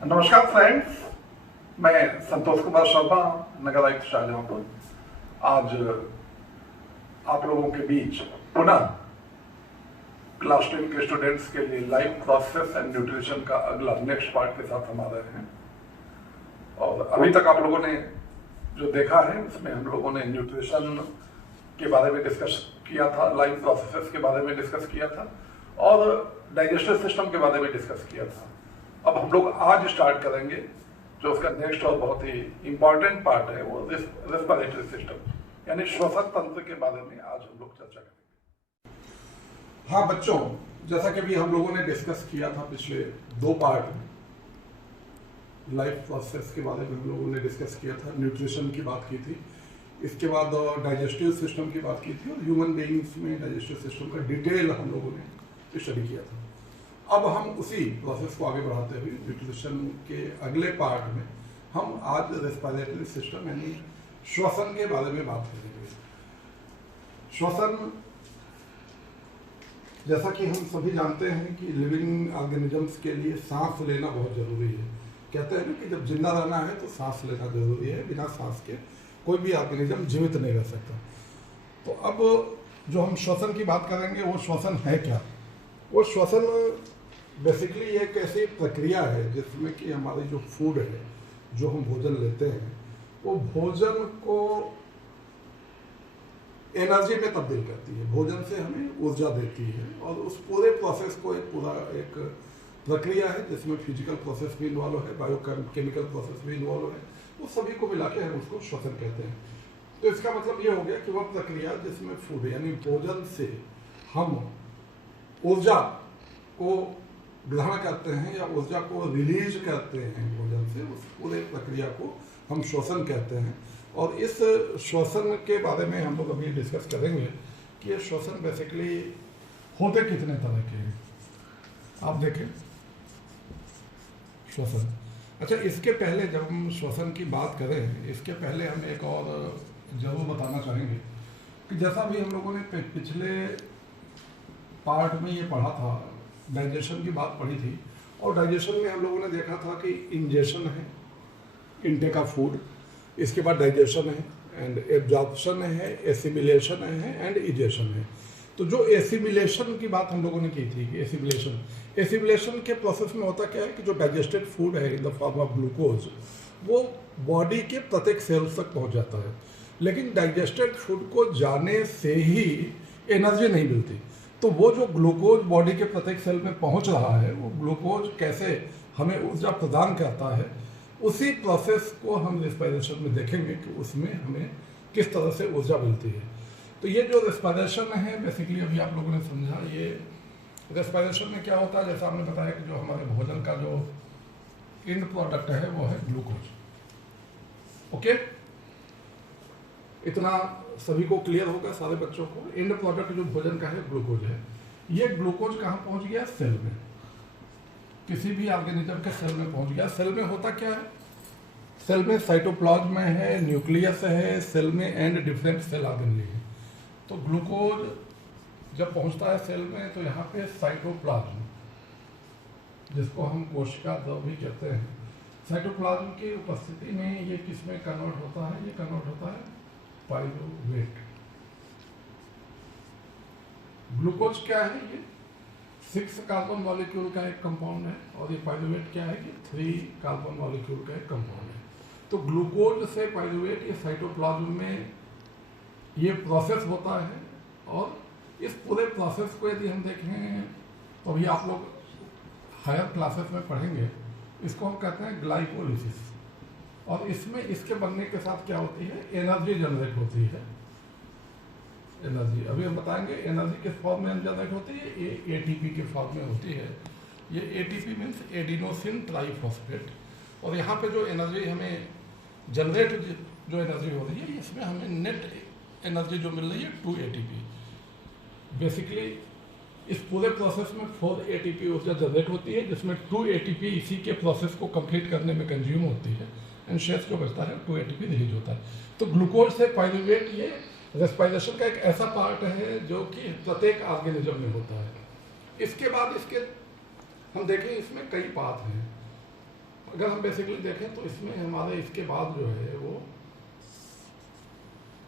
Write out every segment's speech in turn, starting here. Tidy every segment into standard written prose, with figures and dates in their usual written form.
नमस्कार फ्रेंड्स, मैं संतोष कुमार शर्मा, नगर आयुक्त शाहजहांपुर। आज आप लोगों के बीच पुनः क्लास 10 के स्टूडेंट्स के लिए लाइफ प्रोसेस एंड न्यूट्रिशन का अगला नेक्स्ट पार्ट के साथ हम आ रहे हैं। और अभी तक आप लोगों ने जो देखा है उसमें हम लोगों ने न्यूट्रिशन के बारे में डिस्कस किया था, लाइफ प्रोसेसेस के बारे में डिस्कस किया था और डाइजेस्टिव सिस्टम के बारे में डिस्कस किया था। अब हम लोग आज स्टार्ट करेंगे जो उसका नेक्स्ट और बहुत ही इंपॉर्टेंट पार्ट है, वो रेस्पिरेटरी सिस्टम यानी श्वसन तंत्र के बारे में आज हम लोग चर्चा करेंगे। हाँ बच्चों, जैसा कि भी हम लोगों ने डिस्कस किया था पिछले दो पार्ट में, लाइफ प्रोसेस के बारे में हम लोगों ने डिस्कस किया था, न्यूट्रिशन की बात की थी, इसके बाद डाइजेस्टिव सिस्टम की बात की थी और ह्यूमन बीइंग्स में डाइजेस्टिव सिस्टम का डिटेल हम लोगों ने स्टडी किया था। अब हम उसी प्रोसेस को आगे बढ़ाते हुए न्यूट्रिशन के अगले पार्ट में हम आज रेस्पिरेटरी सिस्टम यानी श्वसन के बारे में बात करेंगे। श्वसन, जैसा कि हम सभी जानते हैं कि लिविंग ऑर्गेनिजम्स के लिए सांस लेना बहुत जरूरी है। कहते हैं ना कि जब जिंदा रहना है तो सांस लेना जरूरी है, बिना सांस के कोई भी ऑर्गेनिज्म जीवित नहीं रह सकता। तो अब जो हम श्वसन की बात करेंगे वो श्वसन है क्या? वो श्वसन बेसिकली एक ऐसी प्रक्रिया है जिसमें कि हमारी जो फूड है, जो हम भोजन लेते हैं, वो भोजन को एनर्जी में तब्दील करती है, भोजन से हमें ऊर्जा देती है। और उस पूरे प्रोसेस को एक प्रक्रिया है जिसमें फिजिकल प्रोसेस भी इन्वॉल्व है, बायोकेमिकल प्रोसेस भी इन्वॉल्व है, वो सभी को मिला के हम उसको श्वसन कहते हैं। तो इसका मतलब ये हो गया कि वह प्रक्रिया जिसमें फूड यानी भोजन से हम ऊर्जा को ग्रहण करते हैं या ऊर्जा को रिलीज करते हैं भोजन से, उस पूरे प्रक्रिया को हम श्वसन कहते हैं। और इस श्वसन के बारे में हम लोग अभी डिस्कस करेंगे कि ये श्वसन बेसिकली होते कितने तरह के हैं। आप देखें श्वसन, अच्छा इसके पहले जब हम श्वसन की बात करें, इसके पहले हम एक और जरूर बताना चाहेंगे कि जैसा भी हम लोगों ने पिछले पार्ट में ये पढ़ा था, डाइजेशन की बात पढ़ी थी, और डाइजेशन में हम लोगों ने देखा था कि इंजेशन है, इनटेक ऑफ फूड, इसके बाद डाइजेशन है एंड एब्जॉर्प्शन है, एसिमिलेशन है एंड इजेशन है। तो जो एसिमिलेशन की बात हम लोगों ने की थी, एसिमिलेशन के प्रोसेस में होता क्या है कि जो डाइजेस्टेड फूड है in the form of glucose, वो बॉडी के प्रत्येक सेल्स तक पहुंच जाता है, लेकिन डाइजेस्टेड फूड को जाने से ही एनर्जी नहीं मिलती। तो वो जो ग्लूकोज बॉडी के प्रत्येक सेल में पहुंच रहा है, वो ग्लूकोज कैसे हमें ऊर्जा प्रदान करता है, उसी प्रोसेस को हम रेस्पिरेशन में देखेंगे कि उसमें हमें किस तरह से ऊर्जा मिलती है। तो ये जो रेस्पिरेशन है बेसिकली अभी आप लोगों ने समझा, ये रेस्पिरेशन में क्या होता है, जैसा हमने बताया कि जो हमारे भोजन का जो एंड प्रोडक्ट है वो है ग्लूकोज। ओके, इतना सभी को क्लियर होगा, सारे बच्चों को। एंड प्रोडक्ट जो भोजन का है ग्लूकोज है। ये ग्लूकोज कहाँ पहुंच गया? सेल में, किसी भी ऑर्गेनिज्म के सेल में पहुंच गया। सेल में होता क्या है? सेल में साइटोप्लाज्म है, न्यूक्लियस है, सेल में एंड डिफरेंट सेल ऑर्गेनली है। तो ग्लूकोज जब पहुंचता है सेल में तो यहाँ पे साइटोप्लाज्म, जिसको हम कोशिका द्रव भी कहते हैं, साइटोप्लाज्म की उपस्थिति में ये किस में कन्वर्ट होता है? ये कन्वर्ट होता है पाइरुवेट। ग्लूकोज क्या है? ये 6 कार्बन मॉलिक्यूल का एक कंपाउंड है, और ये पाइरुवेट क्या है कि 3 कार्बन मॉलिक्यूल का एक कंपाउंड है। तो ग्लूकोज से पाइरुवेट ये साइटोप्लाज्म में ये प्रोसेस होता है। और इस पूरे प्रोसेस को यदि हम देखें तो अभी आप लोग हायर क्लासेस में पढ़ेंगे, इसको हम कहते हैं ग्लाइकोलिसिस। और इसमें इसके बनने के साथ क्या होती है? एनर्जी जनरेट होती है। एनर्जी अभी हम बताएंगे एनर्जी किस फॉर्म में जनरेट होती है। ये एटीपी के फॉर्म में होती है। ये एटीपी मीन्स एडिनोसिन ट्राइफॉस्फेट। और यहाँ पे जो एनर्जी हमें जनरेट जो एनर्जी हो रही है, इसमें हमें नेट एनर्जी जो मिल रही है 2 ATP। बेसिकली इस पूरे प्रोसेस में 4 ATP ऊर्जा जनरेट होती है, जिसमें 2 ATP इसी के प्रोसेस को कंप्लीट करने में कंज्यूम होती है, एंड शेष जो बचता है 2 ATP रिलीज होता है। तो ग्लूकोज से पाइरुवेट ये रेस्पिरेशन का एक ऐसा पार्ट है जो कि प्रत्येक ऑर्गेनिज्म में होता है। इसके बाद इसके हम देखें इसमें कई पाथ हैं। अगर हम बेसिकली देखें तो इसमें हमारे इसके बाद जो है वो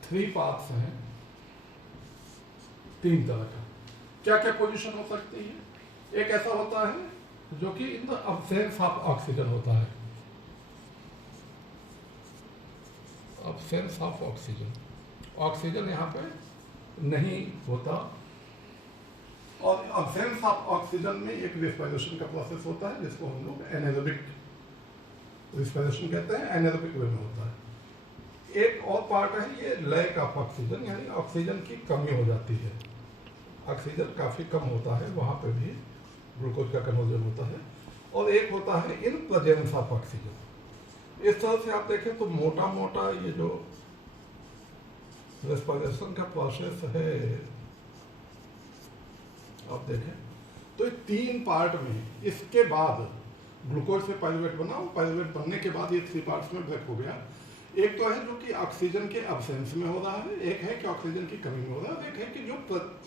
3 पार्ट्स हैं, 3 तरह का। क्या क्या पोजीशन हो सकती है? एक ऐसा होता है जो कि in the absence of oxygen होता है, अब्सेंस ऑफ ऑक्सीजन, ऑक्सीजन यहाँ पे नहीं होता, और अब्सेंस ऑफ ऑक्सीजन में एक रेस्पिरेशन का प्रोसेस होता है जिसको हम लोग एनारोबिक रेस्पिरेशन कहते हैं, एनारोबिक वे में होता है। एक और पार्ट है ये लैक ऑफ ऑक्सीजन, यानी ऑक्सीजन की कमी हो जाती है, ऑक्सीजन काफ़ी कम होता है, वहाँ पे भी ग्लूकोज का कन्वर्जन होता है। और एक होता है इन प्रेजेंस ऑफ ऑक्सीजन। इस तरह से आप देखें तो मोटा मोटा ये जो रेस्पिरेशन का प्रोसेस है आप देखें तो ये 3 पार्ट में, इसके बाद ग्लूकोज से पाइरुवेट बना, पाइरुवेट बनने के बाद ये 3 पार्ट्स में ब्रेक हो गया। एक तो है जो कि ऑक्सीजन के अब्सेंस में हो रहा है, एक है कि ऑक्सीजन की कमी में हो रहा है, एक है कि जो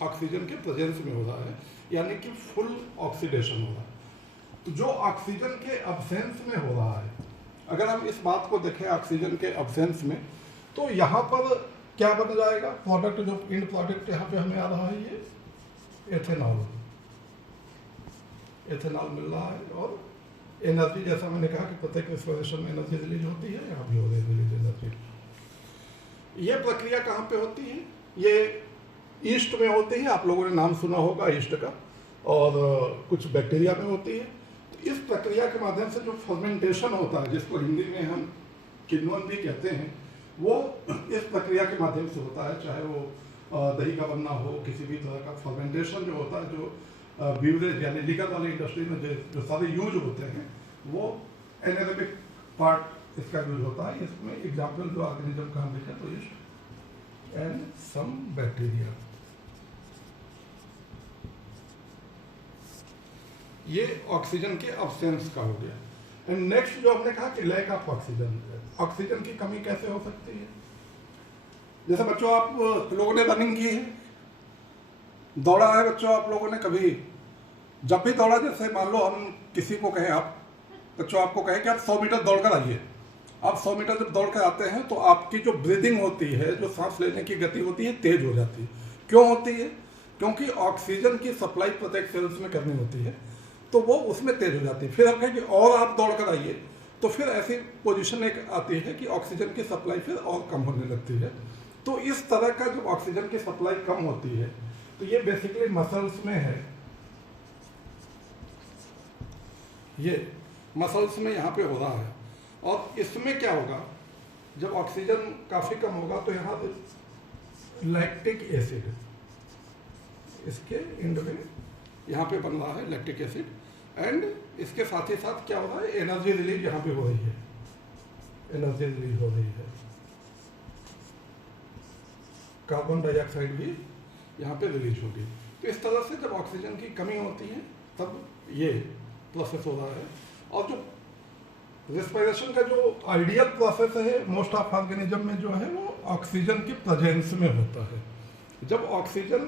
ऑक्सीजन के प्रेजेंस में हो रहा है, यानी कि फुल ऑक्सीडेशन हो रहा है। तो जो ऑक्सीजन के अब्सेंस में हो रहा है, अगर हम इस बात को देखें ऑक्सीजन के अब्सेंस में, तो यहाँ पर क्या बन जाएगा प्रोडक्ट, जो इंड प्रोडक्ट यहाँ पे हमें आ रहा है ये एथेनॉल, एथेनॉल मिल रहा है। और एनर्जी, जैसा मैंने कहा कि प्रत्येक रेस्पिरेशन में एनर्जी रिलीज होती है, यहाँ भी हो रही है रिलीज एनर्जी। ये प्रक्रिया कहाँ पे होती है? ये ईस्ट में होती है, आप लोगों ने नाम सुना होगा ईस्ट का, और कुछ बैक्टीरिया में होती है। तो इस प्रक्रिया के माध्यम से जो फर्मेंटेशन होता है, जिसको हिंदी में हम किण्वन भी कहते हैं, वो इस प्रक्रिया के माध्यम से होता है। चाहे वो दही का बनना हो, किसी भी तरह का फर्मेंटेशन जो होता है, जो ब्यूरेज यानी लिकर वाली इंडस्ट्री में जो सारे यूज होते हैं, वो एनारोबिक पार्ट इसका यूज होता है। इसमें एग्जाम्पल जो ऑर्गेनिज्म का हम देखें तो ईस्ट एंड सम बैक्टीरिया, ये ऑक्सीजन के अब्सेंस का हो गया। एंड नेक्स्ट जो हमने कहा कि लैक ऑफ ऑक्सीजन, ऑक्सीजन की कमी कैसे हो सकती है? जैसे बच्चों आप लोगों ने रनिंग की है, दौड़ा है बच्चों आप लोगों ने कभी, जब भी दौड़ा, जैसे मान लो हम किसी को कहें, आप बच्चों आपको कहें कि आप 100 मीटर दौड़ कर आइए, आप 100 मीटर जब दौड़ कर आते हैं तो आपकी जो ब्रीदिंग होती है, जो सांस लेने की गति होती है, तेज हो जाती है। क्यों होती है? क्योंकि ऑक्सीजन की सप्लाई प्रत्येक सेल्स में करनी होती है, तो वो उसमें तेज हो जाती है। फिर हम कहें कि और आप दौड़ कर आइए, तो फिर ऐसी पोजीशन एक आती है कि ऑक्सीजन की सप्लाई फिर और कम होने लगती है। तो इस तरह का जब ऑक्सीजन की सप्लाई कम होती है, तो ये बेसिकली मसल्स में है, ये मसल्स में यहाँ पे हो रहा है। और इसमें क्या होगा, जब ऑक्सीजन काफ़ी कम होगा तो यहाँ पे लैक्टिक एसिड, इसके एंड में यहाँ पे बन रहा है लैक्टिक एसिड, एंड इसके साथ ही साथ क्या हो रहा है, एनर्जी रिलीज यहाँ पे हो रही है, एनर्जी रिलीज हो रही है। कार्बन डाइऑक्साइड भी यहाँ पे रिलीज होगी। तो इस तरह से जब ऑक्सीजन की कमी होती है तब ये प्रोसेस हो रहा है। और जो रेस्पिरेशन का जो आइडियल प्रोसेस है मोस्ट ऑफ ऑर्गेनिज्म में जो है, वो ऑक्सीजन के प्रेजेंस में होता है। जब ऑक्सीजन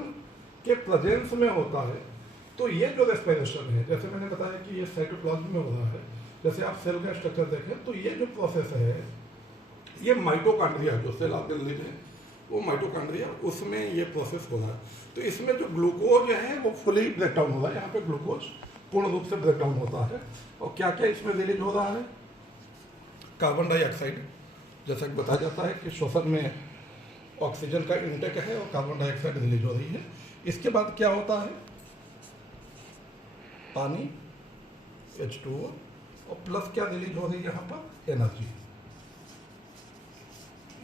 के प्रेजेंस में होता है तो ये जो रेस्पिरेशन है, जैसे मैंने बताया कि ये साइटोप्लाज्म में हो रहा है, जैसे आप सेल का स्ट्रक्चर देखें तो ये जो प्रोसेस है, ये माइटोकॉन्ड्रिया, जो सेल आप देख लीजिए वो माइटोकॉन्ड्रिया, उसमें ये प्रोसेस हो रहा है। तो इसमें जो ग्लूकोज है वो फुली ब्रेक डाउन हो रहा है, यहाँ पे ग्लूकोज पूर्ण रूप से ब्रेक डाउन होता है। और क्या क्या इसमें रिलीज हो रहा है? कार्बन डाइऑक्साइड, जैसा कि बताया जाता है कि श्वसन में ऑक्सीजन का इंटेक है और कार्बन डाइऑक्साइड रिलीज हो रही है। इसके बाद क्या होता है, पानी H2O, और प्लस क्या रिलीज हो रही है यहाँ पर, एनर्जी।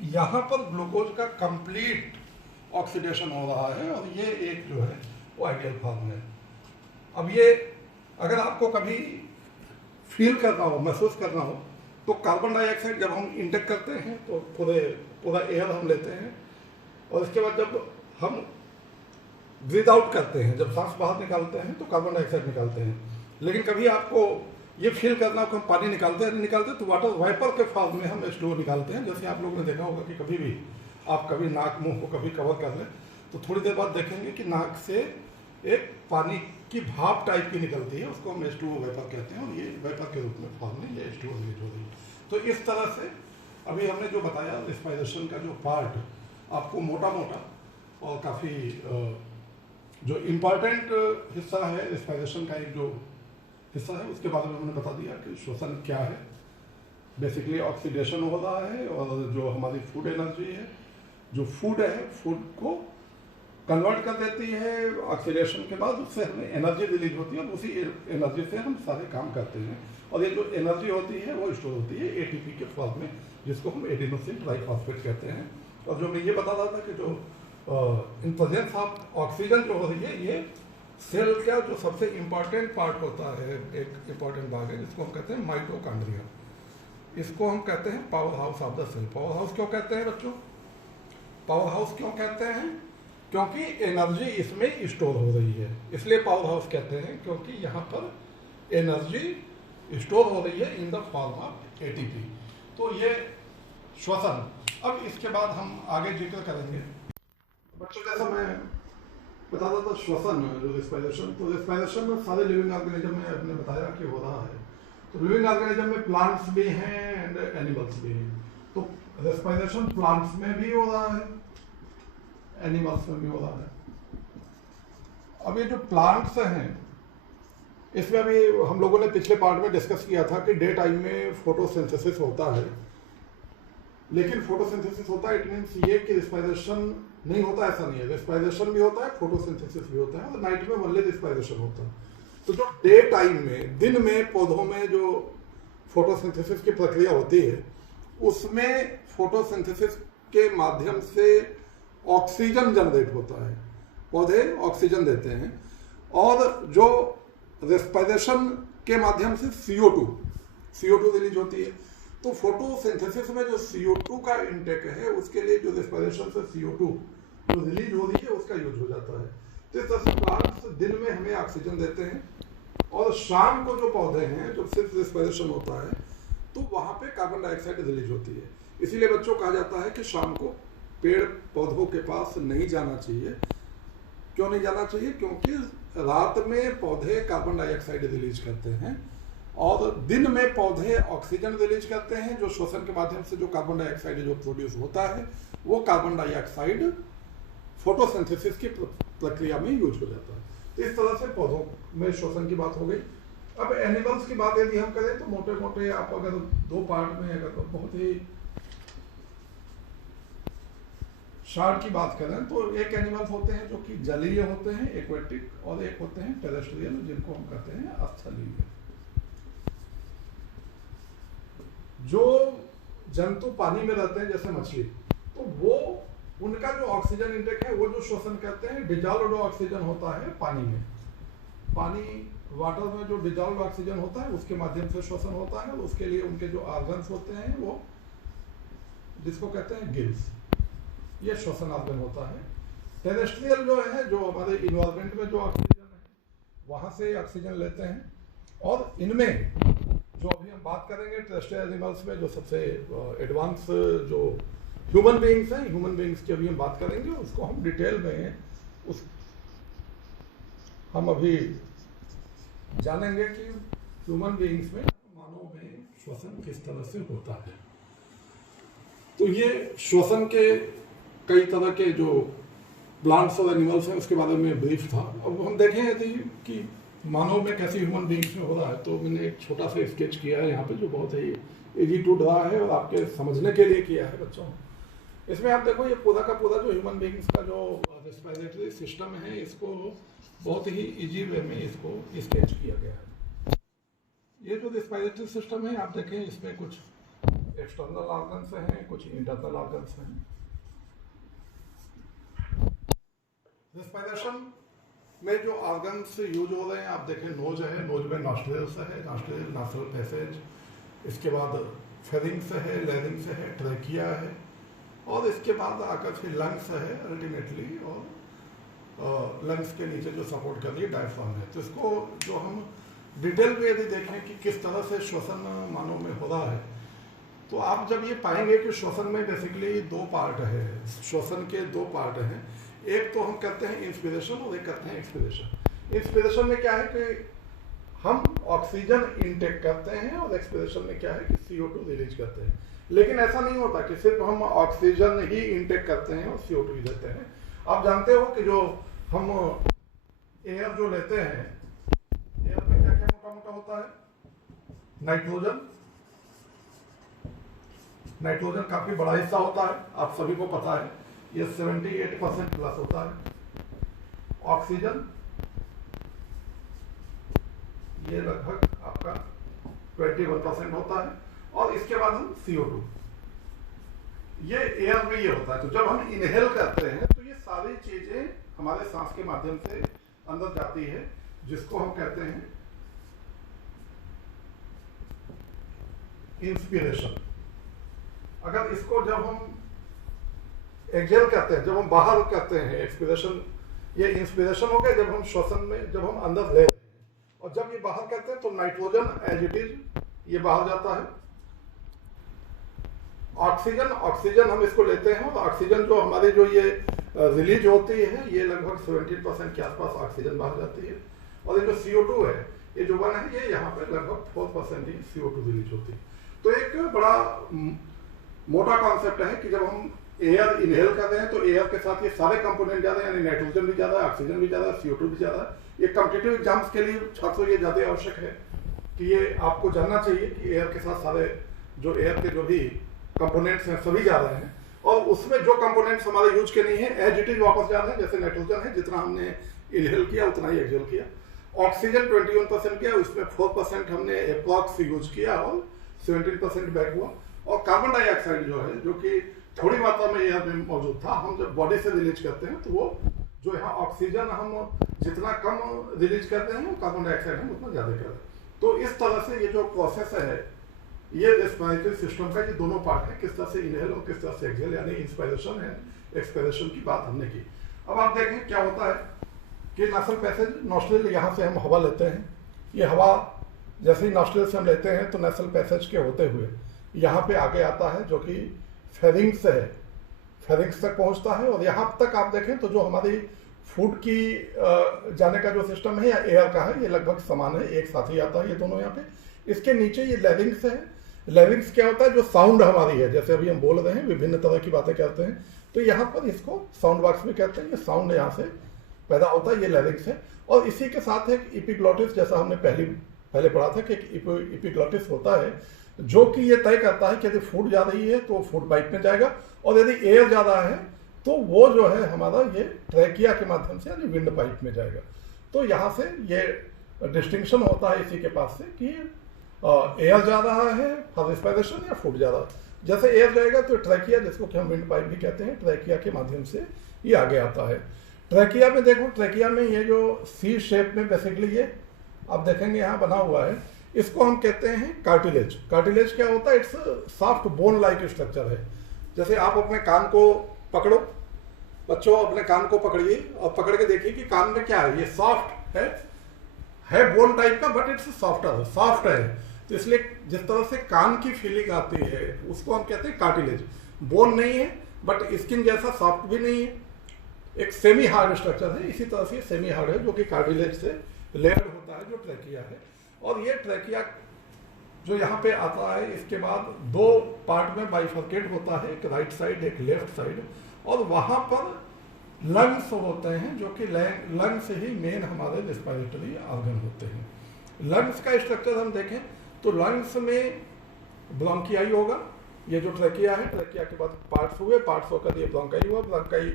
यहाँ पर ग्लूकोज का कंप्लीट ऑक्सीडेशन हो रहा है, और ये एक जो है वो आइडियल फॉर्म है। अब ये अगर आपको कभी फील करना हो, महसूस करना हो, तो कार्बन डाइऑक्साइड जब हम इंटेक करते हैं तो पूरा एयर हम लेते हैं, और इसके बाद जब हम ब्रीथ आउट करते हैं, जब सांस बाहर निकालते हैं तो कार्बन डाइऑक्साइड निकालते हैं। लेकिन कभी आपको ये फील करना हो कि हम पानी निकालते हैं नहीं निकालते, तो वाटर वाइपर के फॉर्म में हम H2O निकालते हैं। जैसे आप लोगों ने देखा होगा कि कभी भी आप कभी नाक मुंह को कभी कवर कर लें तो थोड़ी देर बाद देखेंगे कि नाक से एक पानी की भाप टाइप की निकलती है, उसको हम H2O वेपर कहते हैं, और ये वेपर के रूप में फॉर्म में ये H2O रिलीज हो रही है। तो इस तरह से अभी हमने जो बताया रेस्पिरेशन का जो पार्ट आपको मोटा मोटा और काफ़ी जो इम्पॉर्टेंट हिस्सा है रेस्पिरेशन का, एक जो हिस्सा है उसके बारे में हमने बता दिया कि श्वसन क्या है। बेसिकली ऑक्सीडेशन हो रहा है, और जो हमारी फूड एनर्जी है, जो फूड है, फूड को कन्वर्ट कर देती है, ऑक्सीडेशन के बाद उससे हमें एनर्जी रिलीज होती है, और उसी एनर्जी से हम सारे काम करते हैं। और ये जो एनर्जी होती है वो स्टोर होती है ATP के फॉर्म में, जिसको हम एडिनोसिन ट्राइफॉस्फेट कहते हैं। और जो मैं ये बता रहा था कि जो इन प्रेजेंस ऑफ ऑक्सीजन जो हो रही है, ये सेल का जो सबसे इम्पॉर्टेंट पार्ट होता है, एक इम्पॉर्टेंट भाग है, जिसको हम कहते हैं माइटोकॉन्ड्रिया। इसको हम कहते हैं powerhouse of the cell. Powerhouse क्यों कहते हैं बच्चों? पावर हाउस क्यों कहते हैं? क्योंकि एनर्जी इसमें स्टोर हो रही है, इसलिए पावर हाउस कहते हैं, क्योंकि यहाँ पर एनर्जी स्टोर हो रही है in the form of ATP। तो ये श्वसन। अब इसके बाद हम आगे जिक्र करेंगे बच्चों, जैसा मैं बता रहा था श्वसन जो रेस्पिरेशन, तो रेस्पिरेशन में सारे लिविंग ऑर्गेनिज्म में आपने बताया कि हो रहा है। तो लिविंग ऑर्गेनिज्म में प्लांट्स भी हैं एंड एनिमल्स भी हैं। तो रेस्पिरेशन प्लांट्स में भी हो रहा है, एनिमल्स में भी हो रहा है। अब ये जो प्लांट्स हैं, इसमें भी हम लोगों ने पिछले पार्ट में डिस्कस किया था कि डे टाइम में फोटोसिंथेसिस होता है, लेकिन फोटोसिंथेसिस होता है, इट मीन्स ये कि रेस्पिरेशन नहीं होता, ऐसा नहीं है। रेस्पिरेशन भी होता है, फोटोसिंथेसिस भी होता है, और नाइट में ओनली रेस्पिरेशन होता है। तो जो डे टाइम में, दिन में पौधों में जो फोटोसिंथेसिस की प्रक्रिया होती है, उसमें फोटोसिंथेसिस के माध्यम से ऑक्सीजन जनरेट होता है, पौधे ऑक्सीजन देते हैं, और जो रेस्पिरेशन के माध्यम से CO2 रिलीज होती है। तो फोटोसिंथेसिस में जो CO2 का इंटेक है, उसके लिए जो रेस्पिरेशन से CO2 जो रिलीज हो रही है उसका यूज हो जाता है। तो इस तरह से प्लांट्स दिन में हमें ऑक्सीजन देते हैं, और शाम को जो पौधे हैं, जब सिर्फ रेस्पिरेशन होता है, तो वहाँ पे कार्बन डाइऑक्साइड रिलीज होती है। इसीलिए बच्चों कहा जाता है कि शाम को पेड़ पौधों के पास नहीं जाना चाहिए। क्यों नहीं जाना चाहिए? क्योंकि रात में पौधे कार्बन डाइऑक्साइड रिलीज करते हैं, और दिन में पौधे ऑक्सीजन रिलीज करते हैं, जो श्वसन के माध्यम से जो कार्बन डाइऑक्साइड जो प्रोड्यूस होता है, वो कार्बन डाइऑक्साइड फोटोसिंथेसिस की प्रक्रिया में यूज हो जाता है। तो इस तरह से पौधों में श्वसन की बात हो गई। अब एनिमल्स की बात यदि हम करें, तो मोटे मोटे आप अगर दो पार्ट में, अगर बहुत ही शार्ट की बात करें, तो एक एनिमल्स होते हैं जो कि जलीय होते हैं, एक्वेटिक, और एक होते हैं टेरेस्ट्रियल, जिनको हम कहते हैं स्थलीय। जो जंतु पानी में रहते हैं जैसे मछली, तो वो उनका जो ऑक्सीजन इंटेक है, वो जो श्वसन कहते हैं, डिजॉल्व्ड ऑक्सीजन होता है पानी में। पानी वाटर में जो डिजॉल्व्ड ऑक्सीजन होता है, उसके माध्यम से श्वसन होता है, और उसके लिए उनके जो ऑर्गन्स होते हैं, वो जिसको कहते हैं गिल्स, ये श्वसन ऑर्गन होता है। टेरेस्ट्रियल जो है, जो हमारे इन्वायरमेंट में जो ऑक्सीजन है, वहाँ से ऑक्सीजन लेते हैं। और इनमें जो अभी हम बात करेंगे टेरेस्ट्रियल एनिमल्स में, जो सबसे एडवांस जो ह्यूमन बीइंग्स हैं, ह्यूमन बीइंग्स की अभी हम बात करेंगे, उसको हम डिटेल में हम अभी जानेंगे कि ह्यूमन बीइंग्स में, मानव में श्वसन किस तरह से होता है। तो ये श्वसन के कई तरह के जो प्लांट्स और एनिमल्स हैं, उसके बारे में ब्रीफ था। अब हम देखें यदि कि मानव में कैसे ह्यूमन बीइंग्स में हो रहा है, तो मैंने एक छोटा सा स्केच किया है यहाँ पे, जो बहुत ही इजी टू ड्रा है और आपके समझने के लिए किया है बच्चों। इसमें आप देखो, ये पूरा का पूरा जो ह्यूमन बीइंग्स का जो रेस्पिरेटरी सिस्टम है, इसको बहुत ही इजी वे में इसको स्केच किया गया है। ये जो रेस्पिरेटरी सिस्टम है, आप देखें, इसमें कुछ एक्सटर्नल ऑर्गन्स हैं, कुछ इंटरनल ऑर्गन्स हैं। रेस्पिरेशन में जो ऑर्गन्स यूज हो रहे हैं, आप देखें, नोज है, नोज में नॉस्ट्रिल्स है, नॉस्ट्रिल नासल पैसेज, इसके बाद फेरिंग्स है, लैरिंग्स है, ट्रैकिया है, और इसके बाद आकर फिर लंग्स है अल्टीमेटली, और लंग्स के नीचे जो सपोर्ट कर रही है डायफ्राम है। तो इसको जो हम डिटेल में यदि देखें कि किस तरह से श्वसन मानव में हो रहा है, तो आप जब ये पाएंगे कि श्वसन में बेसिकली दो पार्ट है, श्वसन के दो पार्ट हैं। एक तो हम कहते हैं इंस्पिरेशन और एक कहते हैं एक्सपिरेशन। इंस्पिरेशन में क्या है कि हम ऑक्सीजन इनटेक करते हैं और एक्सपिरेशन में क्या है कि CO2 रिलीज करते हैं। लेकिन ऐसा नहीं होता कि सिर्फ हम ऑक्सीजन ही इनटेक करते हैं और CO2 ही लेते हैं। आप जानते हो कि जो हम एयर जो लेते हैं, एयर में क्या क्या मोटा मोटा होता है? नाइट्रोजन काफी बड़ा हिस्सा होता है, आप सभी को पता है, ये 78% प्लस होता है। ऑक्सीजन ये लगभग आपका 21% होता है, और इसके बाद हम CO2, ये एयर में ये होता है। तो जब हम इनहेल करते हैं तो ये सारी चीजें हमारे सांस के माध्यम से अंदर जाती है, जिसको हम कहते हैं इंस्पिरेशन। अगर इसको जब हम एक्सहेल करते हैं, जब हम बाहर करते हैं एक्सपिरेशन, ये इंस्पिरेशन हो गया जब हम श्वसन में, जब हम अंदर ले रहे हैं, और जब ये बाहर करते हैं तो नाइट्रोजन एज इट इज ये बाहर जाता है। ऑक्सीजन हम इसको लेते हैं, और ऑक्सीजन जो हमारी जो ये रिलीज होती है, ये लगभग 17% के आसपास ऑक्सीजन बाहर जाती है। और ये जो CO2 है, ये जो 1 है, ये यहाँ पे लगभग 4% ही CO2 रिलीज होती है। तो एक बड़ा मोटा कॉन्सेप्ट है कि जब हम एयर इनहेल कर रहे हैं तो एयर के साथ ये सारे कंपोनेंट ज्यादा है, यानी नाइट्रोजन भी ज्यादा है, ऑक्सीजन भी ज्यादा है, CO2 भी ज्यादा है। ये कॉम्पिटिटिव एग्जाम्स के लिए छात्रों ये ज्यादा आवश्यक है कि ये आपको जानना चाहिए कि एयर के साथ सारे जो एयर के जो भी कंपोनेंट्स हैं सभी जा रहे हैं, और उसमें जो कंपोनेंट्स हमारे यूज के नहीं है एज इट इज वापस जा रहे हैं। जैसे नाइट्रोजन है, जितना हमने इनहेल किया उतना ही एक्सहेल किया। ऑक्सीजन 21% किया, उसमें 4% हमने अप्रॉक्स यूज किया और 17% बैक हुआ। और कार्बन डाइऑक्साइड जो है, जो कि थोड़ी मात्रा में एयर में मौजूद था, हम जब बॉडी से रिलीज करते हैं तो वो जो यहाँ ऑक्सीजन हम जितना कम रिलीज करते हैं, कार्बन डाइऑक्साइड हम उतना ज्यादा करते हैं। तो इस तरह से ये जो प्रोसेस है, ये रेस्पिरेटरी सिस्टम का ये दोनों पार्ट है, किस तरह से इनहेल और किस तरह से एक्सहेल, यानी इंस्पिरेशन एंड एक्सपिरेशन की बात हमने की। अब आप देखें क्या होता है कि नासल पैसेज, नॉस्ट्रिल, यहाँ से हम हवा लेते हैं। ये हवा जैसे ही नॉस्ट्रिल से हम लेते हैं तो नासल पैसेज के होते हुए यहाँ पे आगे आता है, जो कि फेरिंग्स है, फेरिंग्स तक पहुँचता है। और यहाँ तक आप देखें तो जो हमारी फूड की जाने का जो सिस्टम है या एयर का है, ये लगभग समान है, एक साथ ही आता है ये दोनों यहाँ पे। इसके नीचे ये लैरिंग्स है। लैरिंग्स क्या होता है? जो साउंड हमारी है, जैसे अभी हम बोल रहे हैं, विभिन्न तरह की बातें करते हैं, तो यहाँ पर इसको साउंड बॉक्स में कहते हैं। ये साउंड यहाँ से पैदा होता है, ये लैरिंग्स है। और इसी के साथ एक एपिग्लॉटिस, जैसा हमने पहले पढ़ा था कि एपिग्लॉटिस होता है, जो कि ये तय करता है कि यदि फूड जा रही है तो फूड पाइप में जाएगा, और यदि एयर जा रहा है तो वो जो है हमारा ये ट्रैकिया के माध्यम से यानी विंड पाइप में जाएगा। तो यहाँ से ये डिस्टिंक्शन होता है इसी के पास से कि एयर जा रहा है फॉर रेस्पिरेशन या फूड जा रहा है। जैसे एयर जाएगा तो ट्रैकिया, जिसको कि हम विंड पाइप भी कहते हैं, ट्रैकिया के माध्यम से ये आगे आता है। ट्रैकिया में देखो, ट्रैकिया में ये जो सी शेप में बेसिकली ये आप देखेंगे यहाँ बना हुआ है, इसको हम कहते हैं कार्टिलेज। कार्टिलेज क्या होता है? It's soft bone like structure है। जैसे आप अपने कान को पकड़ो, बच्चों अपने कान को पकड़िए और पकड़ के देखिए कि कान में क्या है, ये सॉफ्ट है बोन टाइप का, बट इट्स सॉफ्ट है। तो इसलिए जिस तरह से कान की फीलिंग आती है उसको हम कहते हैं कार्टिलेज। बोन नहीं है बट स्किन जैसा सॉफ्ट भी नहीं है, एक सेमी हार्ड स्ट्रक्चर है। इसी तरह से सेमी हार्ड है, जो कि कार्टिलेज से लेयर्ड होता है, जो ट्रैकिया है। और ये ट्रैकिया जो यहाँ पे आता है, इसके बाद दो पार्ट में बाइफर्केट होता है, एक राइट साइड एक लेफ्ट साइड, और वहाँ पर लंग्स होते हैं, जो कि लंग्स ही मेन हमारे रेस्पिरेटरी ऑर्गन होते हैं। लंग्स का स्ट्रक्चर हम देखें तो लंग्स में ब्रोंकियाई होगा, ये जो ट्रैकिया है, ट्रैकिया के बाद पार्ट्स हुए, पार्ट्स होकर ये ब्रोंकाई हुआ, ब्रोंकाई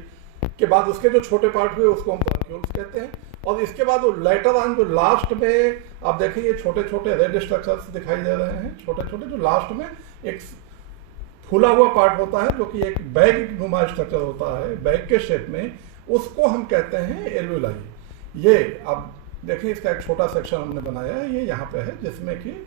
के बाद उसके जो छोटे पार्ट हुए उसको हम ब्रोंक्यूल्स कहते हैं। और इसके बाद वो लेटर ऑन जो लास्ट में आप देखिए ये छोटे छोटे रेड स्ट्रक्चर्स दिखाई दे रहे हैं, छोटे छोटे, जो लास्ट में एक फूला हुआ पार्ट होता है, जो कि एक बैग नुमा स्ट्रक्चर होता है, बैग के शेप में, उसको हम कहते हैं एल्वेलाई। ये आप देखिए इसका एक छोटा सेक्शन हमने बनाया है, ये यहाँ पे है, जिसमें कि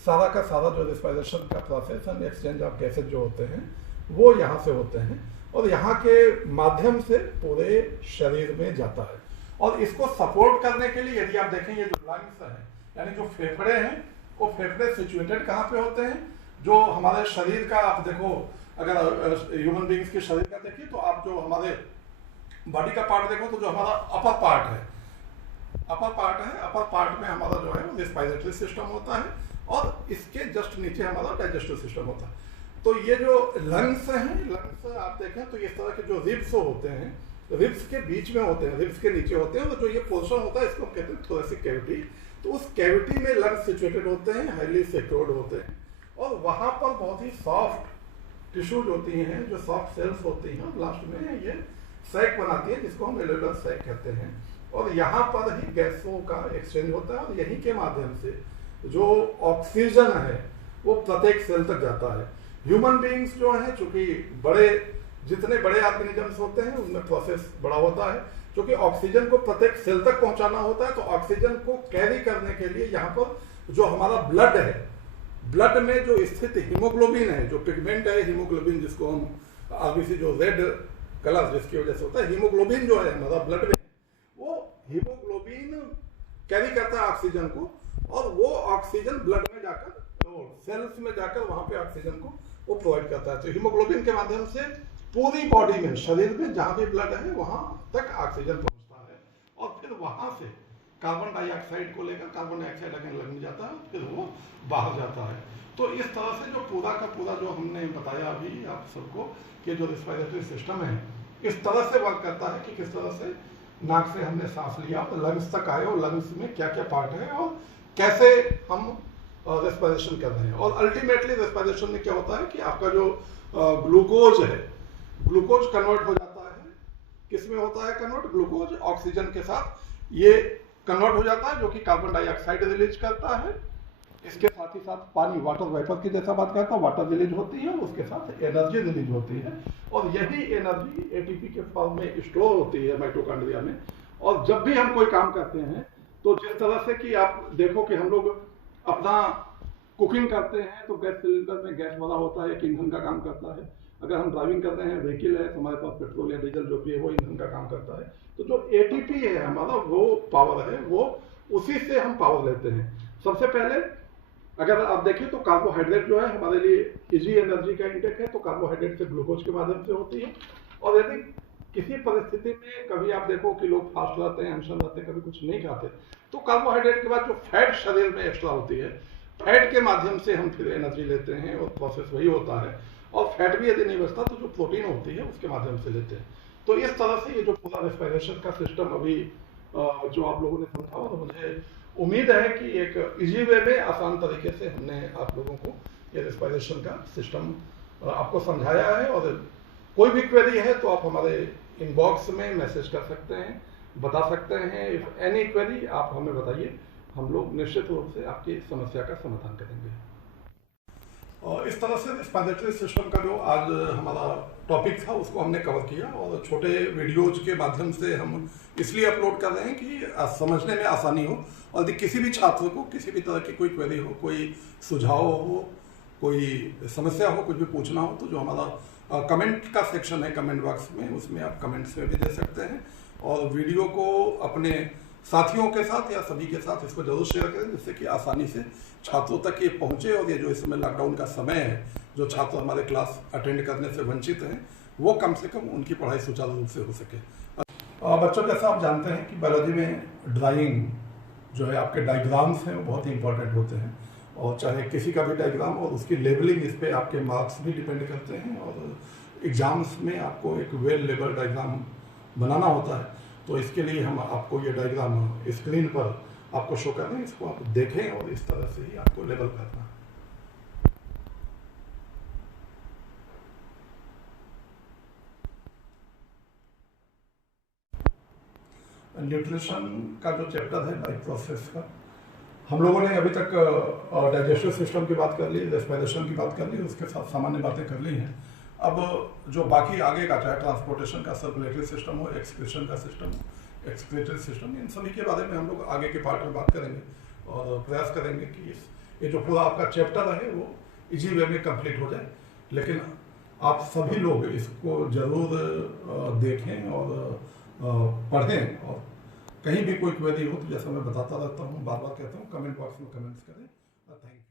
सारा का सारा जो रेस्पिरेशन का process and exchange of gases जो होते हैं वो यहाँ से होते हैं, और यहाँ के माध्यम से पूरे शरीर में जाता है। और इसको सपोर्ट करने के लिए यदि आप देखें, ये जो लंग्स हैं यानी जो फेफड़े हैं, वो फेफड़े सिचुएटेड कहाँ पे होते हैं? जो हमारे शरीर का आप देखो, अगर ह्यूमन बींग्स के शरीर का देखिए तो आप जो हमारे बॉडी का पार्ट देखो तो जो हमारा अपर पार्ट है, अपर पार्ट है, अपर पार्ट में हमारा जो है वो रेस्पिरेटरी सिस्टम होता है और इसके जस्ट नीचे हमारा डाइजेस्टिव सिस्टम होता है। तो ये जो लंग्स हैं, लंग्स आप देखें तो इस तरह के जो रिब्स होते हैं, रिब्स के बीच में होते हैं, रिब्स के नीचे होते हैं, और जो ये पोर्शन होता है इसको हम कहते हैं थोरेसिक कैविटी। तो उस कैविटी में लंग्स सिचुएटेड होते हैं, हाईली सिक्योर्ड होते हैं, और वहां पर बहुत ही सॉफ्ट टिश्यूज होती हैं, जो सॉफ्ट सेल्स होती हैं, लास्ट में ये सैक बनाती है जिसको हम एल्वेओलर सैक कहते हैं, और यहाँ पर ही गैसों का एक्सचेंज होता है, और यहीं के माध्यम से जो ऑक्सीजन है वो प्रत्येक सेल तक जाता है। ह्यूमन बीइंग्स जो हैं, चूंकि जितने बड़े ऑर्गेनिजम्स होते हैं उनमें प्रोसेस बड़ा होता है, क्योंकि ऑक्सीजन को प्रत्येक सेल तक पहुंचाना होता है, तो ऑक्सीजन को कैरी करने के लिए यहाँ पर जो हमारा ब्लड है, ब्लड में जो स्थित हीमोग्लोबिन है, जो पिगमेंट है हीमोग्लोबिन, जिसको हम आरबीसी जो रेड कलर जिसकी वजह से होता है, हीमोग्लोबिन जो है हमारा ब्लड में, वो हीमोग्लोबिन कैरी करता है ऑक्सीजन को, और वो ऑक्सीजन ब्लड में जाकर सेल्स में जाकर वहां पे ऑक्सीजन को वो प्रोवाइड करता है। तो हीमोग्लोबिन के माध्यम से पूरी बॉडी में, शरीर में जहां भी ब्लड है वहां तक ऑक्सीजन पहुंचता है, और फिर वहां से कार्बन डाइऑक्साइड को लेकर कार्बन डाइऑक्साइड अगर लगने जाता है, फिर वो बाहर जाता है। तो इस तरह से जो पूरा का पूरा जो हमने बताया अभी आप सबको कि जो रेस्पिरेटरी सिस्टम है इस तरह से वर्क करता है कि किस तरह से नाक से हमने सांस लिया तो लंग्स तक आए, और लंग्स में क्या क्या पार्ट है और कैसे हम रेस्पिरेशन कर रहे हैं। और अल्टीमेटली रेस्पिरेशन में क्या होता है कि आपका जो ग्लूकोज है, ग्लूकोज कन्वर्ट हो जाता है, किस में होता है कन्वर्ट, ग्लूकोज ऑक्सीजन के साथ ये कन्वर्ट हो जाता है, जो कि कार्बन डाइऑक्साइड रिलीज करता है। इसके साथ ही साथ पानी, वाटर वेपर की जैसा बात करता है, वाटर रिलीज होती है, उसके साथ एनर्जी रिलीज होती है, और यही एनर्जी एटीपी के फॉर्म में स्टोर होती है माइटोकॉन्ड्रिया में। और जब भी हम कोई काम करते हैं तो जिस तरह से कि आप देखो कि हम लोग अपना कुकिंग करते हैं तो गैस सिलेंडर में गैस भरा होता है, एक ईंधन का काम करता है। अगर हम ड्राइविंग कर रहे हैं, व्हीकल है, तो हमारे पास पेट्रोल या डीजल जो भी है वो ईंधन का काम करता है। तो जो एटीपी है हमारा, वो पावर है, वो उसी से हम पावर लेते हैं। सबसे पहले अगर आप देखें तो कार्बोहाइड्रेट जो है हमारे लिए इजी एनर्जी का इंटेक है, तो कार्बोहाइड्रेट से ग्लूकोज के माध्यम से होती है। और यदि किसी परिस्थिति में कभी आप देखो कि लोग फास्ट रहते हैं, अनशन रहते हैं, कभी कुछ नहीं खाते, तो कार्बोहाइड्रेट के बाद जो फैट शरीर में एक्स्ट्रा होती है, फैट के माध्यम से हम फिर एनर्जी लेते हैं, और प्रोसेस वही होता है। और फैट भी यदि नहीं बचता तो जो प्रोटीन होती है उसके माध्यम से लेते हैं। तो इस तरह से ये जो पूरा रेस्पिरेशन का सिस्टम अभी जो आप लोगों ने समझा, तो मुझे उम्मीद है कि एक इजी वे में, आसान तरीके से हमने आप लोगों को ये रेस्पिरेशन का सिस्टम आपको समझाया है। और कोई भी क्वेरी है तो आप हमारे इनबॉक्स में मैसेज कर सकते हैं, बता सकते हैं। इफ एनी क्वेरी आप हमें बताइए, हम लोग निश्चित रूप से आपकी समस्या का समाधान करेंगे। और इस तरह से रेस्पिरेटरी सिस्टम का जो आज हमारा टॉपिक था उसको हमने कवर किया, और छोटे वीडियोज के माध्यम से हम इसलिए अपलोड कर रहे हैं कि समझने में आसानी हो, और यदि किसी भी छात्र को किसी भी तरह की कोई क्वेरी हो, कोई सुझाव हो, कोई समस्या हो, कुछ भी पूछना हो, तो जो हमारा कमेंट का सेक्शन है कमेंट बॉक्स में, उसमें आप कमेंट्स में भी दे सकते हैं। और वीडियो को अपने साथियों के साथ या सभी के साथ इसको जरूर शेयर करें, जिससे कि आसानी से छात्रों तक ये पहुंचे, और ये जो इस समय लॉकडाउन का समय है, जो छात्र हमारे क्लास अटेंड करने से वंचित हैं, वो कम से कम उनकी पढ़ाई सुचारू रूप से हो सके। बच्चों, जैसा आप जानते हैं कि बायोलॉजी में ड्राइंग जो है, आपके डायग्राम्स हैं वो बहुत ही इंपॉर्टेंट होते हैं, और चाहे किसी का भी डायग्राम और उसकी लेबलिंग, इस पर आपके मार्क्स भी डिपेंड करते हैं। और एग्जाम्स में आपको एक वेल लेबल डायग्राम बनाना होता है, तो इसके लिए हम आपको ये डायग्राम स्क्रीन पर आपको शो कर रहे हैं, इसको आप देखें और इस तरह से ही आपको लेबल करना है। न्यूट्रिशन का जो चैप्टर है लाइफ प्रोसेस का, हम लोगों ने अभी तक डाइजेस्टिव सिस्टम की बात कर ली, रेस्पिरेशन की बात कर ली, उसके साथ सामान्य बातें कर ली हैं। अब जो बाकी आगे का, चाहे ट्रांसपोर्टेशन का सर्कुलेटरी सिस्टम हो, एक्सक्रीशन का सिस्टम हो, एक्सक्रीटरी सिस्टम, इन सभी के बारे में हम लोग आगे के पार्ट में बात करेंगे, और प्रयास करेंगे कि ये जो पूरा आपका चैप्टर है वो इजी वे में कंप्लीट हो जाए। लेकिन आप सभी लोग इसको जरूर देखें और पढ़ें, और कहीं भी कोई क्वेरी हो तो जैसा मैं बताता रहता हूँ, बार बार कहता हूँ, कमेंट बॉक्स में कमेंट्स करें। Thank you.